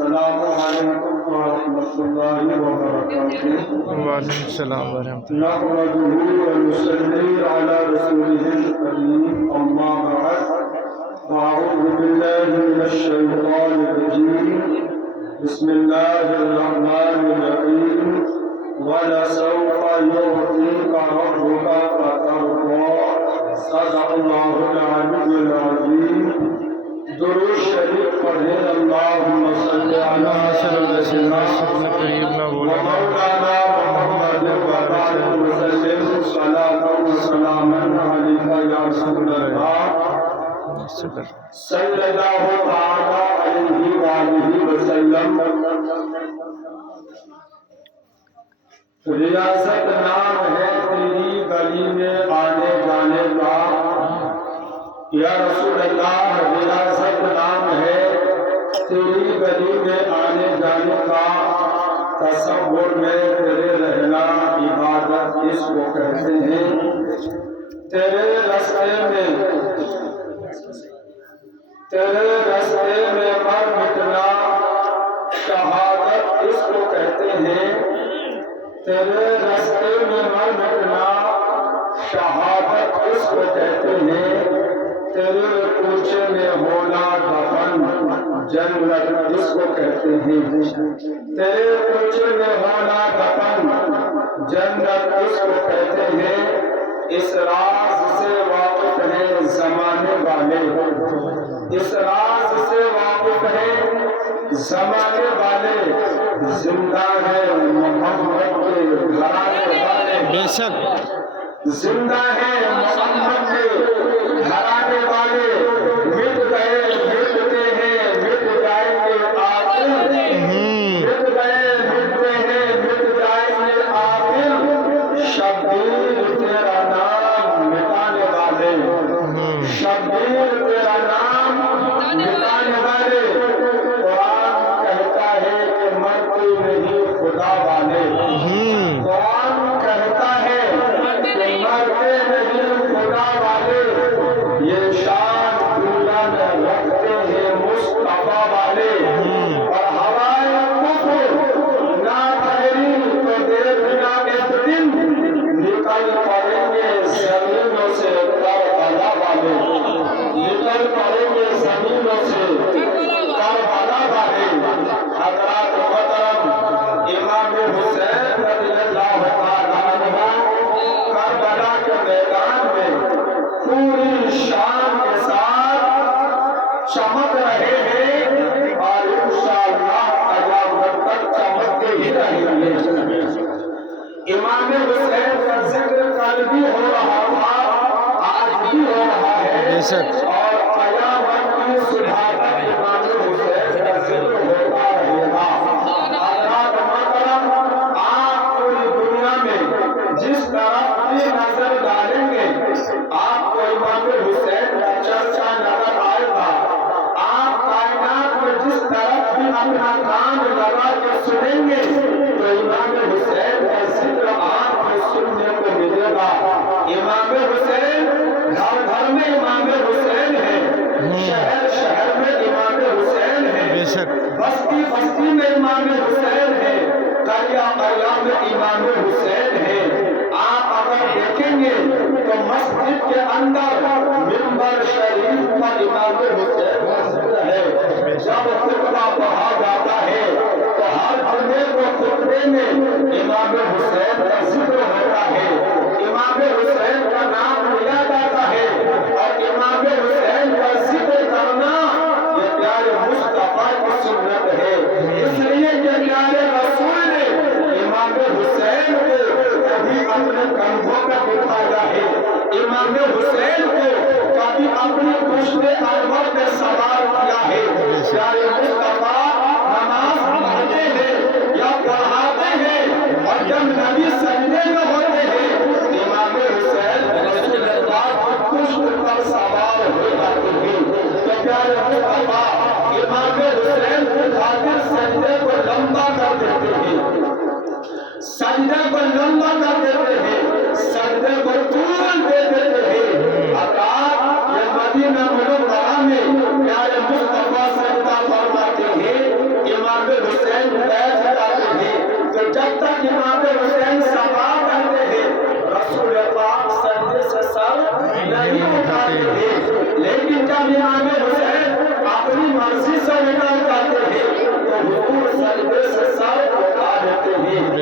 السلام علیکم ورحمۃ اللہ وبرکاتہ۔ وعلیکم السلام ورحمۃ اللہ۔ نحمده ونصلي على رسوله الكريم، أما بعد، أعوذ بالله من الشيطان الرجيم، بسم الله الرحمن الرحيم، ولسوف يعطيك ربك فترضى، صدق الله العلي العظيم۔ درود شریف پڑھیں، اللهم صل على سيدنا ومولانا محمد وبارك وسلم صلاة وسلاما عليك يا رسول الله صلی اللہ تعالی علیہ وآلہ وسلم۔ ریاست نام ہے تیری گلی میں آنے جانے کا، یا رسول اللہ ریاست نام ہے تیری گلی میں آنے جانے کا، تصور میں تیرے رہنا عبادت اس کو کہتے ہیں، تیرے راستے میں مر مٹنا شہادت اس کو کہتے ہیں، تیرے راستے میں مر مٹنا شہادت اس کو کہتے ہیں، تیرے کوچے میں ہونا دفن جنت اس کو کہتے ہیں، تیرے کوچے میں ہونا دفن جنت اس کو کہتے ہیں۔ اس راز سے واقف ہے زمانے والے، اس راز سے واقف ہے زمانے والے، زندہ ہے محمد کے گھرانے والے، بے شک زندہ ہے محمد کے گھرانے والے، مٹ گئے مٹتے ہیں مٹ جائیں گے آخر، مٹ گئے مٹتے ہیں مٹ جائیں گے آخر، شبیر تیرا نام مٹانے والے، شبیر تیرا نام مٹانے والے۔ قرآن کہتا ہے کہ مرتے نہیں خدا والے، قرآن کہتا ہے کہ مرتے نہیں خدا والے، یہ شان بلند رکھتے ہیں مصطفیٰ والے، اور ہوائے کفر نہ ٹھہری تو دیکھنا ایک دن نکل پڑیں گے زمینوں سے کربلا والے، نکل پڑیں گے زمینوں سے کربلا والے۔ حضرات محترم، امام حسین رضی اللہ تعالیٰ عنہ کربلا کے میدان میں پوری شان کے ساتھ چمک رہے ہیں، اور انشاءاللہ قیامت تک چمکتے ہی رہیں گے۔ امام حسین کا ذکر کل بھی ہو رہا تھا، آج بھی ہو رہا ہے، اور قیامت کی صبح تک امام حسین کا ذکر ہوتا رہے گا۔ حضرات محترم، آپ پوری دنیا میں جس طرف بھی نظر ڈالیں گے آپ کو امام حسین کا چرچا نظر آئے گا۔ آپ کائنات میں جس طرف بھی اپنا کان لگا کے سنیں گے تو امام حسین کا ذکر آپ کو سننے کو ملے گا۔ امام حسین گھر گھر میں امام حسین ہے، شہر شہر میں امام حسین ہے، بستی بستی میں امام حسین ہے، قریہ قریہ میں امام حسین ہے۔ آپ اگر دیکھیں گے تو مسجد کے اندر منبر شریف پر امام حسین کا ذکر ہے۔ جب خطبہ پڑھا جاتا ہے تو ہر جمعے کو خطبے میں امام حسین کا ذکر ہوتا ہے، امام حسین کا نام لیا جاتا ہے، اور امام حسین کا ذکر کرنا یہ پیارے مصطفیٰ کی سنت ہے۔ اس لیے کہ پیارے رسول نے امام حسین کو کبھی اپنے کندھوں پر بٹھایا ہے، امام حسین کو کبھی اپنی پشت انور پہ سوار کیا ہے۔ پیارے مصطفیٰ نماز پڑھتے ہیں یا پڑھاتے ہیں، اور جب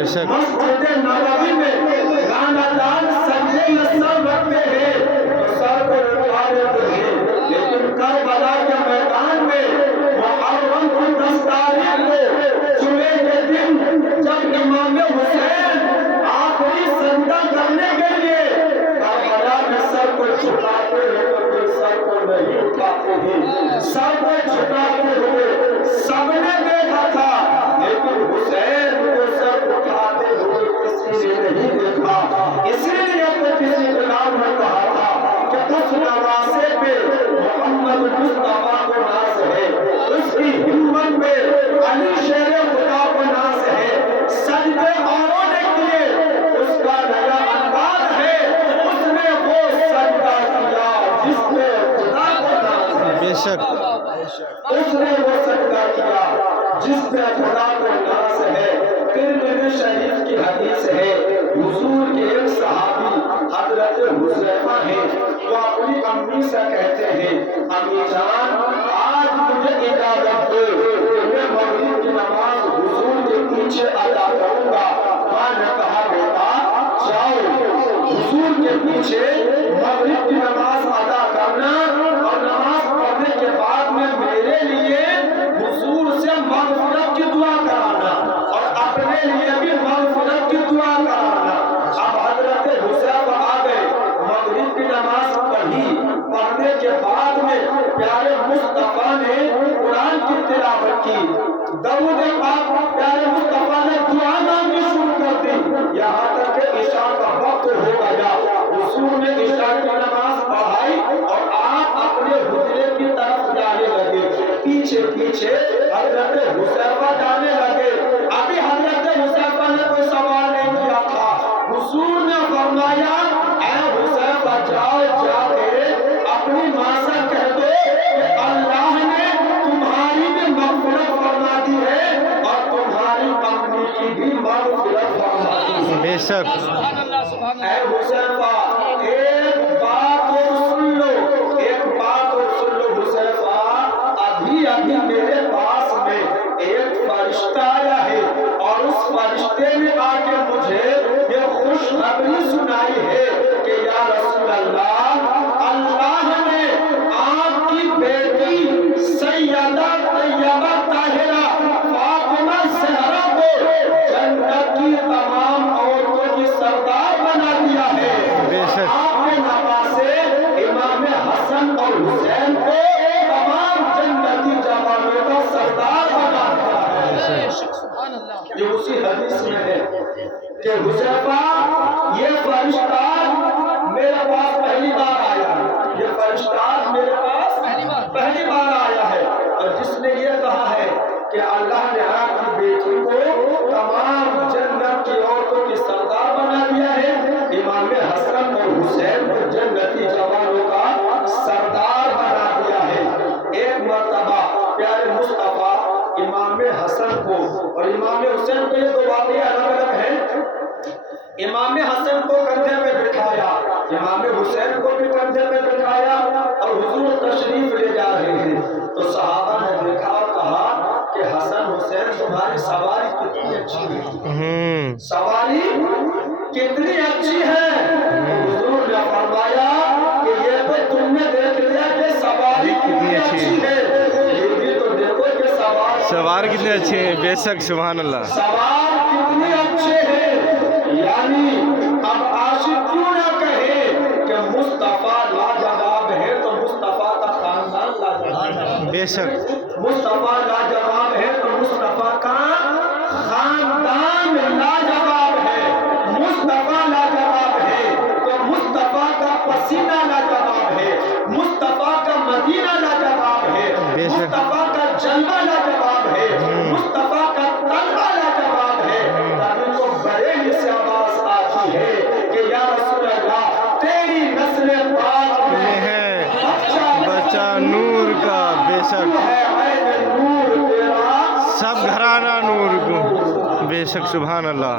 شک مسجد نبوی میں رانا جان سجدے میں سر رکھتے ہیں تو سر کو اٹھا لیتے ہیں، لیکن کربلا کے میدان میں محرم کی 10 تاریخ کو جمعے کے دن جب امام حسین آخری سجدہ کرنے کے لیے کربلا میں سر کو جھکاتے ہیں تو پھر سر کو نہیں اٹھاتے ہیں، سر کو جھکاتے ہوئے سب نے دیکھا تھا، لیکن حسین کو سر اٹھاتے ہوئے کسی نے نہیں دیکھا، اسی لیے تو کسی کتاب میں کہا تھا کہ اس نواسے پہ محمد مصطفیٰ کو ناز ہے، اس کی ہمت پہ علی شیر خدا کو ناز ہے، سجدے اوروں نے کیے اس کا نیا انداز ہے، اس نے وہ سجدہ کیا جس میں خدا کو ناز ہے، بے شک اس نے وہ سجدہ کیا جس میں خدا کو ناز ہے۔ ترمذی شریف کی حدیث ہے، حضور کے ایک صحابی حضرت حذیفہ ہیں، وہ اپنی امی سے کہتے ہیں امی جان آج مجھے اجازت دو کہ میں مغرب کی نماز حضور کے پیچھے ادا کروں گا۔ ماں نے کہا بیٹا جاؤ حضور کے پیچھے مغرب کی نماز ادا کرنا اور نماز پڑھنے کے بعد میں میرے لیے حضور سے مغفرت کی دعا کرانا اور اپنے لیے بھی مغفرت کی دعا کرانا۔ اب حضرت حذیفہ آ گئے، مغرب کی نماز پڑھی، پڑھنے کے بعد میں پیارے مصطفیٰ نے قرآن کی تلاوت کی، درود پاک پیارے مصطفیٰ نے دعا مانگنی شروع کر دی، یہاں تک کہ عشاء کا وقت ہو گیا۔ حضور نے عشاء کی نماز پڑھائی اور آپ اپنے حجرے کی طرف جانے لگے، پیچھے پیچھے حضرت حذیفہ جانے لگے۔ ابھی حضرت حذیفہ نے کوئی سوال نہیں کیا تھا، حضور نے فرمایا اے حذیفہ جاؤ جا کے اپنی ماں سے کہہ دو کہ اللہ نے تمہاری بھی مغفرت فرما دی ہے اور تمہاری امی کی بھی مغفرت فرما دی ہے۔ بے شک اے حذیفہ ایک بات اور سن لو، ایک بات اور سن لو حذیفہ، ابھی ابھی میرے پاس میں ایک فرشتہ آیا ہے اور اس فرشتے نے آ کے مجھے یہ خوشخبری سنائی ہے کہ یا رسول اللہ، اللہ نے آپ کی بیٹی سیدہ طیبہ طاہرہ فاطمہ زہرا کو جنت کی تمام عورتوں کی سردار بنا دیا ہے۔ بے شک آپ کے نواسے امام حسن اور حسین کو تمام جنتی جوانوں کا سردار بنا دیا ہے۔ یہ اسی حدیث میں ہے کہ حذیفہ یہ فرشتہ میرے پاس پہلی بار آیا ہے، یہ فرشتہ میرے پاس پہلی بار آیا ہے اور جس نے یہ کہا ہے کہ اللہ نے آپ کی بیٹی کو تمام جنت کی عورتوں کی سردار بنا دیا ہے، امام حسن اور حسین کو جنتی جوانوں کا سردار بنا دیا ہے۔ ایک مرتبہ پیارے مصطفیٰ امام حسن کو اور امام حسین کو، یہ دو واقعے الگ الگ ہیں، امام حسن کو کندھے پہ بٹھایا، امام حسین کو بھی کندھے پہ بٹھایا اور حضور تشریف لے جا رہے ہیں تو صحابہ نے دیکھا اور کہا کہ حسن حسین تمہاری سواری کتنی اچھی ہے، سواری کتنی اچھی ہے۔ حضور نے فرمایا کہ یہ تو تم نے دیکھ لیا کہ سواری کتنی اچھی ہے، یہ بھی تو دیکھو کہ سوار کتنے اچھے ہیں، بے شک سبحان اللہ، سوار کتنے اچھے ہیں۔ یعنی اب عاشق کیوں نہ کہے کہ مصطفیٰ لاجواب ہے تو مصطفیٰ کا خاندان لاجواب ہے، بے شک مصطفیٰ لاجواب ہے تو مصطفیٰ کا خاندان لاجواب ہے، مصطفیٰ لاجواب ہے تو مصطفیٰ کا پسینہ لاجواب ہے، مصطفیٰ کا مدینہ لاجواب ہے، مصطفیٰ کا جلوہ لاجواب ہے، مصطفیٰ کا طلبہ لاجواب ہے۔ تبھی تو بریلی سے آواز آتی ہے کہ یا رسول اللہ تیری نسل پاک میں ہے بچہ نور کا، بے شک ہے عین نور تیرا سب گھرانہ نور کو، بے شک سبحان اللہ۔